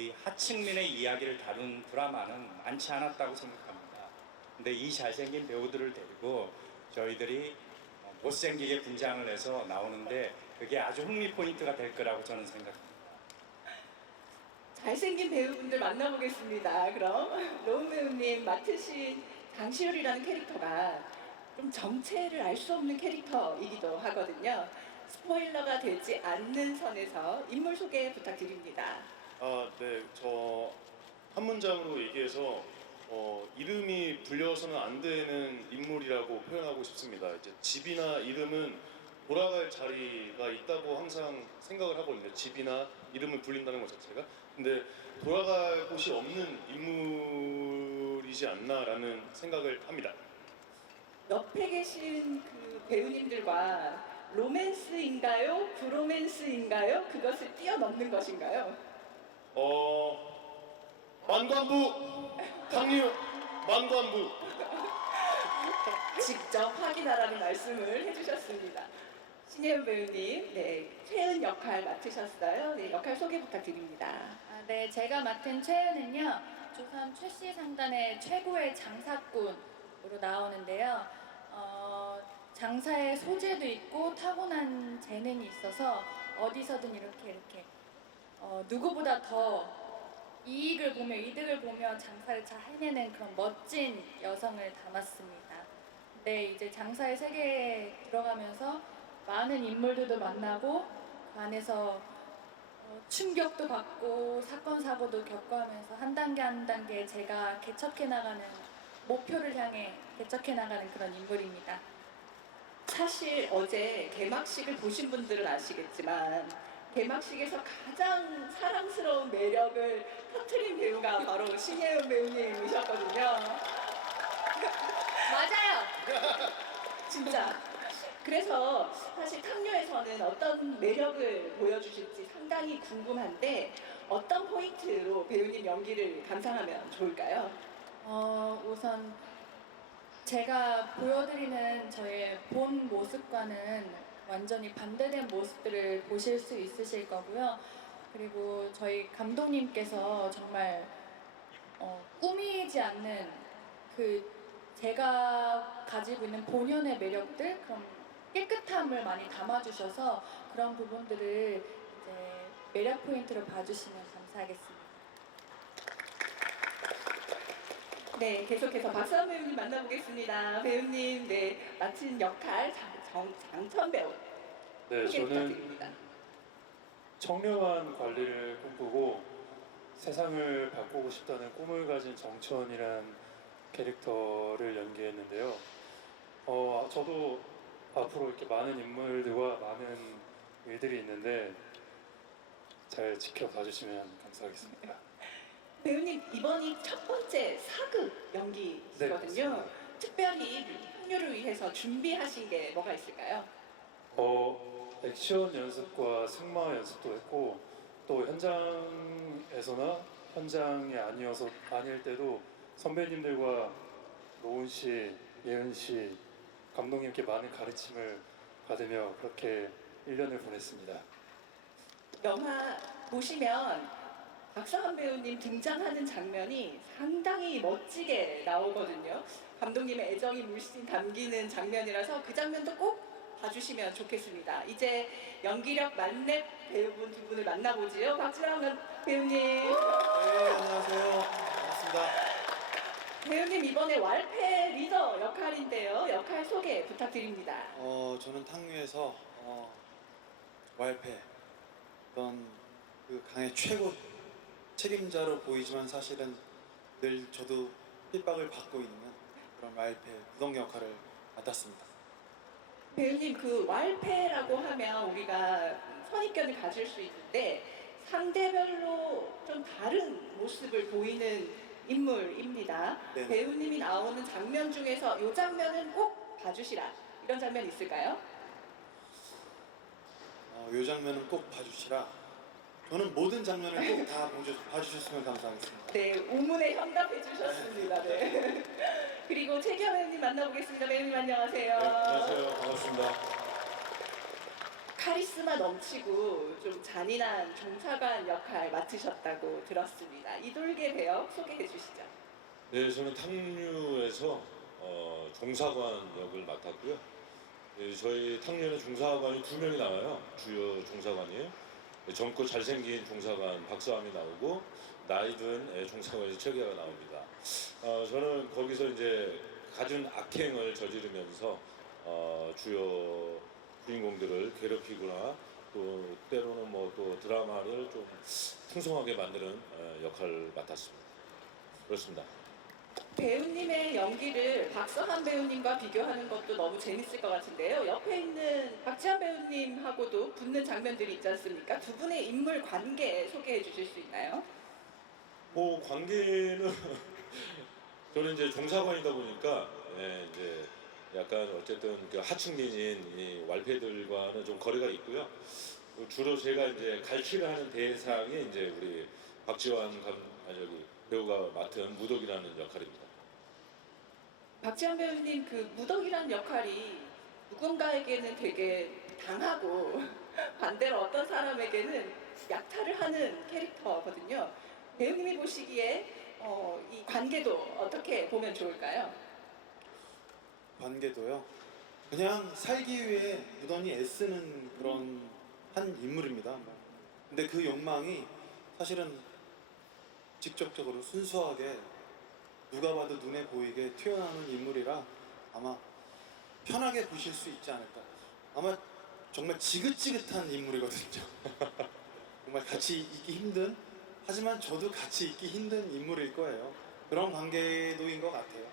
거의 하층민의 이야기를 다룬 드라마는 많지 않았다고 생각합니다. 근데 이 잘생긴 배우들을 데리고 저희들이 어, 못생기게 분장을 해서 나오는데 그게 아주 흥미 포인트가 될 거라고 저는 생각합니다. 잘생긴 배우분들 만나보겠습니다. 그럼 로운 배우님 맡으신 장시율이라는 캐릭터가 좀 정체를 알 수 없는 캐릭터이기도 하거든요. 스포일러가 되지 않는 선에서 인물 소개 부탁드립니다. 아, 네. 저 한 문장으로 얘기해서 어, 이름이 불려서는 안 되는 인물이라고 표현하고 싶습니다. 이제 집이나 이름은 돌아갈 자리가 있다고 항상 생각을 하거든요. 집이나 이름을 불린다는 것 자체가. 근데 돌아갈 곳이 없는 인물이지 않나라는 생각을 합니다. 옆에 계신 그 배우님들과 로맨스인가요? 브로맨스인가요? 그것을 뛰어넘는 것인가요? 어, 만관부! 탕류! 만관부! 직접 확인하라는 말씀을 해주셨습니다. 신예은 배우님, 네, 최은 역할 맡으셨어요. 네, 역할 소개 부탁드립니다. 아, 네, 제가 맡은 최은은요, 조선 최씨 상단의 최고의 장사꾼으로 나오는데요. 어, 장사의 소재도 있고 타고난 재능이 있어서 어디서든 이렇게 이렇게 어, 누구보다 더 이익을 보며 이득을 보며 장사를 잘 해내는 그런 멋진 여성을 담았습니다. 네, 이제 장사의 세계에 들어가면서 많은 인물들도 만나고 그 안에서 어, 충격도 받고 사건 사고도 겪어가면서 한 단계 한 단계 제가 개척해 나가는 목표를 향해 개척해 나가는 그런 인물입니다. 사실 어제 개막식을 보신 분들은 아시겠지만 개막식에서 가장 사랑스러운 매력을 터트린 배우가 바로 신예은 배우님이셨거든요. 맞아요. 진짜. 그래서 사실 탕료에서는 어떤 매력을 보여주실지 상당히 궁금한데 어떤 포인트로 배우님 연기를 감상하면 좋을까요? 어, 우선 제가 보여드리는 저의 본 모습과는 완전히 반대된 모습들을 보실 수 있으실 거고요. 그리고 저희 감독님께서 정말 어, 꾸미지 않는 그 제가 가지고 있는 본연의 매력들, 그런 깨끗함을 많이 담아주셔서 그런 부분들을 이제 매력 포인트로 봐주시면 감사하겠습니다. 네, 계속해서 박수환 배우님 만나보겠습니다. 배우님, 네, 맡은 역할 장, 정, 장천 배우 네, 소개 저는 부탁드립니다. 청렴한 관리를 꿈꾸고 세상을 바꾸고 싶다는 꿈을 가진 정천이란 캐릭터를 연기했는데요. 어, 저도 앞으로 이렇게 많은 인물들과 많은 일들이 있는데 잘 지켜봐 주시면 감사하겠습니다. 배우님 이번이 첫 번째 사극 네, 연기시거든요. 맞습니다. 특별히 합류를 위해서 준비하신 게 뭐가 있을까요? 어, 액션 연습과 승마 연습도 했고 또 현장에서나 현장이 아니어서 아닐 때도 선배님들과 노은 씨, 예은 씨, 감독님께 많은 가르침을 받으며 그렇게 1년을 보냈습니다. 영화 보시면 박상환 배우님 등장하는 장면이 상당히 멋지게 나오거든요. 감독님의 애정이 물씬 담기는 장면이라서 그 장면도 꼭 봐주시면 좋겠습니다. 이제 연기력 만렙 배우분 두 분을 만나보지요. 박지랑 배우님. 네, 안녕하세요. 반갑습니다. 배우님 이번에 wal패 리더 역할인데요. 역할 소개 부탁드립니다. 어, 저는 탕류에서 어, 왈패 어떤 그 강의 최고 책임자로 보이지만 사실은 늘 저도 핍박을 받고 있는 그런 왈패 부동 역할을 맡았습니다. 배우님 그 왈패라고 하면 우리가 선입견을 가질 수 있는데 상대별로 좀 다른 모습을 보이는 인물입니다. 네. 배우님이 나오는 장면 중에서 이 장면은 꼭 봐주시라 이런 장면 있을까요? 어, 이 장면은 꼭 봐주시라. 저는 모든 장면을 꼭 다 봐주셨으면 감사하겠습니다. 네, 우문에 현답해 주셨습니다. 네. 그리고 최기현 배우님 만나보겠습니다. 배우님 안녕하세요. 네, 안녕하세요. 반갑습니다. 카리스마 넘치고 좀 잔인한 종사관 역할 맡으셨다고 들었습니다. 이돌계 배역 소개해 주시죠. 네, 저는 탕류에서 어, 종사관 역을 맡았고요. 네, 저희 탕류에는 종사관이 두 명이 나와요. 주요 종사관이에요. 네, 젊고 잘생긴 종사관 박수함이 나오고 나이든 예, 종사관이 최계가 나옵니다. 어, 저는 거기서 이제 갖은 악행을 저지르면서 어, 주요 주인공들을 괴롭히거나 또 때로는 뭐 또 드라마를 좀 풍성하게 만드는 어, 역할을 맡았습니다. 그렇습니다. 배우님의 연기를 박서한 배우님과 비교하는 것도 너무 재밌을 것 같은데요. 옆에 있는 박지한 배우님하고도 붙는 장면들이 있지 않습니까? 두 분의 인물 관계 소개해 주실 수 있나요? 뭐 관계는 저는 이제 종사관이다 보니까 예, 이제 약간 어쨌든 그 하층민인 이 왈패들과는 좀 거리가 있고요. 그 주로 제가 이제 갈취를 하는 대상이 이제 우리 박지환 감 아니 저기 배우가 맡은 무덕이라는 역할입니다. 박지한 배우님 그 무덕이라는 역할이 누군가에게는 되게 강하고 반대로 어떤 사람에게는 약탈을 하는 캐릭터거든요. 배우님이 보시기에 어, 이 관계도 어떻게 보면 좋을까요? 관계도요. 그냥 살기 위해 무던히 애쓰는 그런 한 인물입니다. 근데 그 욕망이 사실은 직접적으로 순수하게 누가 봐도 눈에 보이게 튀어나오는 인물이라 아마 편하게 보실 수 있지 않을까. 아마 정말 지긋지긋한 인물이거든요. 정말 같이 있기 힘든 하지만 저도 같이 있기 힘든 인물일 거예요. 그런 관계도인 것 같아요.